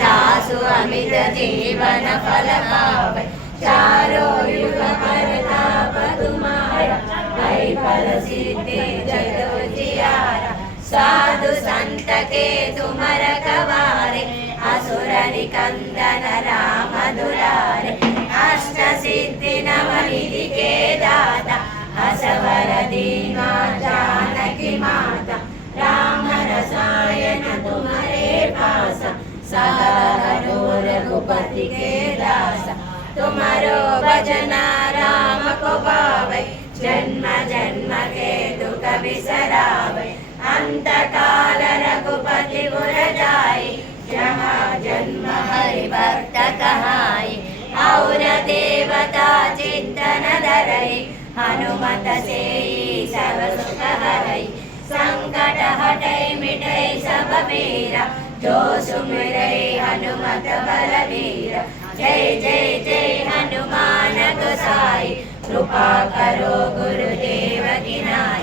दासु अमित जीवन फल पावै चारों युग परताप तुम्हारा भई फल सिद्धि जगो जियारा साधु संत के तुम रखवारे असुर निकंदन राम दुलारे अष्ट सिद्धि नवनिधि के दाता असवर दीना जानकी माता राम रसायन तुम्हारे पासा सदा रघुपति के दासा तुम्हारो भजना राम को पावै जन्म जन्म के दुख बिसरावै अंत काल रघुपति पुर जाई जहाँ जन्म हरि भक्त कहाई और देवता चिंतन धरई हनुमत से सब सुख हरई संकट हटई मिटई सब पीरा जो सुमिरै हनुमत बलवीर जय जय जय हनुमान गोसाई कृपा करो गुरुदेव की नाई।